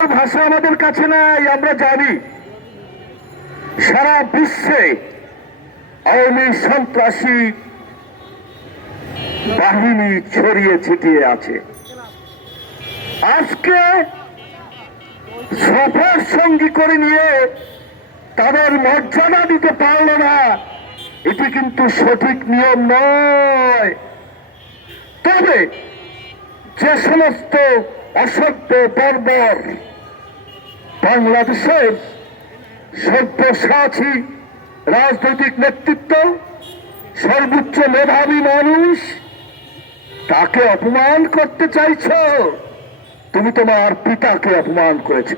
ভাষা আমাদের কাছে নাই, আমরা জানি। সারা বিশ্বে আওয়ামী সন্ত্রাসী বাহিনী ছড়িয়ে ছিটিয়ে আছে। আজকে সফর সঙ্গী করে নিয়ে তাদের মর্যাদা দিতে পারল না, এটি কিন্তু সঠিক নিয়ম নয়। তবে যে সমস্ত অসভ্য বর্বর বাংলাদেশের সভ্যসাচী রাজনৈতিক নেতৃত্ব, সর্বোচ্চ মেধাবী মানুষ, তাকে অপমান করতে চাইছ? তুমি তোমার পিতাকে অপমান করেছ।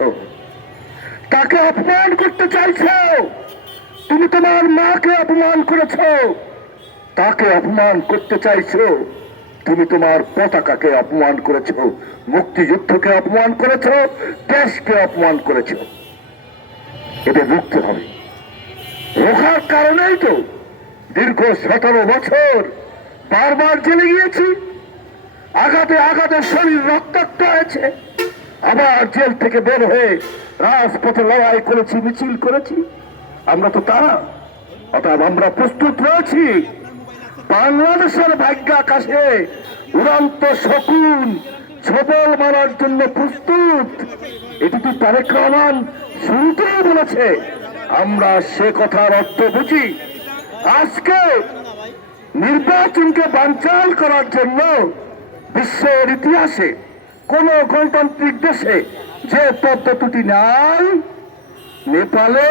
তাকে অপমান করতে চাইছ? তুমি তোমার মাকে অপমান করেছ? তাকে অপমান করতে চাইছো? তুমি তোমার পতাকাকে অপমান করেছ, মুক্তিযুদ্ধকে অপমান করেছ, দেশকে অপমান করেছ। এটা রুখতে হবে। রোখার কারণেই তো দীর্ঘ সতেরো বছর বারবার জেলে গিয়েছি। আঘাতে আঘাতে শরীর রক্তাক্ত হয়েছে। আবার জেল থেকে বের হয়ে রাজপথে লড়াই করেছি, মিছিল করেছি। আমরা তো তারা অর্থাৎ আমরা প্রস্তুত রয়েছি। বাংলাদেশের ভাগ্য আকাশে উড়ান্ত শকুন ছবল মারার জন্য প্রস্তুত। এটি তো তারেক রহমান শুরুতেই বলেছে? আমরা সে কথার অর্থ বুঝি। আজকে নির্বাচনকে বাঞ্চাল করার জন্য বিশ্বের ইতিহাসে কোন গণতান্ত্রিক দেশে যে পদ্ধতিটি নাই, নেপালে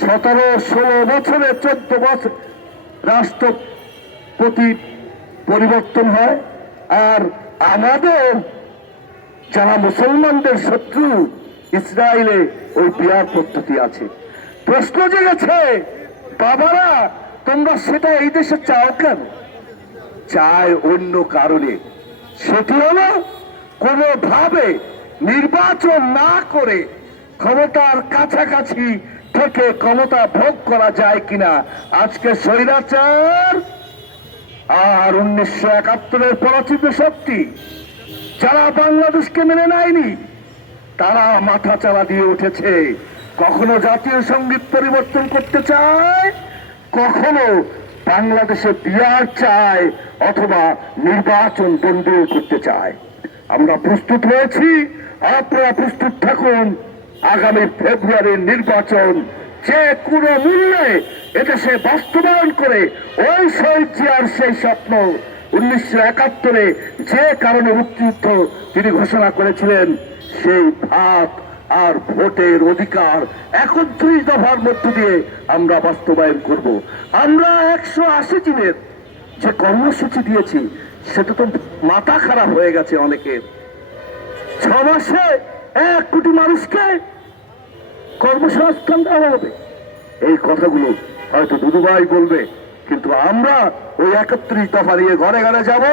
সতেরো ষোলো বছরে চোদ্দ বছর রাষ্ট্রপতি পরিবর্তন হয়। আর আমাদের যারা মুসলমানদের শত্রু, ইসরায়েলে ওই বিয়ার পদ্ধতি আছে। প্রশ্ন জেগেছে, বাবারা, তোমরা সেটা এই দেশে চাও কেন? চায় অন্য কারণে। সেটি হলো, কোনোভাবে নির্বাচন না করে ক্ষমতার কাছাকাছি থেকে ক্ষমতা ভোগ করা যায় কিনা? আজকে স্বৈরাচার আর উনিশশো একাত্তরের পরাচিত শক্তি যারা বাংলাদেশকে মেনে নেয়নি, তারা মাথা চালা দিয়ে উঠেছে। কখনো জাতীয় সংগীত পরিবর্তন করতে চায়, কখনো বাংলাদেশে বিয়ার চায় অথবা নির্বাচন বন্ধ করতে চায়। আমরা প্রস্তুত হয়েছি আপনারা প্রস্তুত থাকুন। আগামী ফেব্রুয়ারির নির্বাচন যে কোনো মূল্যে এদেশে বাস্তবায়ন করে ওই শহীদ জিয়ার সেই স্বপ্ন। উনিশশো একাত্তরে যে কারণে মুক্তিযুদ্ধ তিনি ঘোষণা করেছিলেন, সেই ভাত আর ভোটের অধিকার একত্রিশ দফার মধ্য দিয়ে আমরা বাস্তবায়ন করব। আমরা একশো আশি দিনের যে কর্মসূচি দিয়েছি, সেটা তো মাথা খারাপ হয়ে গেছে অনেকের। ছ মাসে এক কোটি মানুষকে কর্মসংস্থান দেওয়া হবে। এই কথাগুলো হয়তো দুদুভাই বলবে, কিন্তু আমরা ওই একত্রিশ দফা নিয়ে ঘরে ঘরে যাব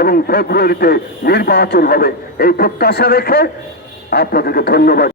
এবং ফেব্রুয়ারিতে নির্বাচন হবে। এই প্রত্যাশা রেখে আপনাদেরকে ধন্যবাদ।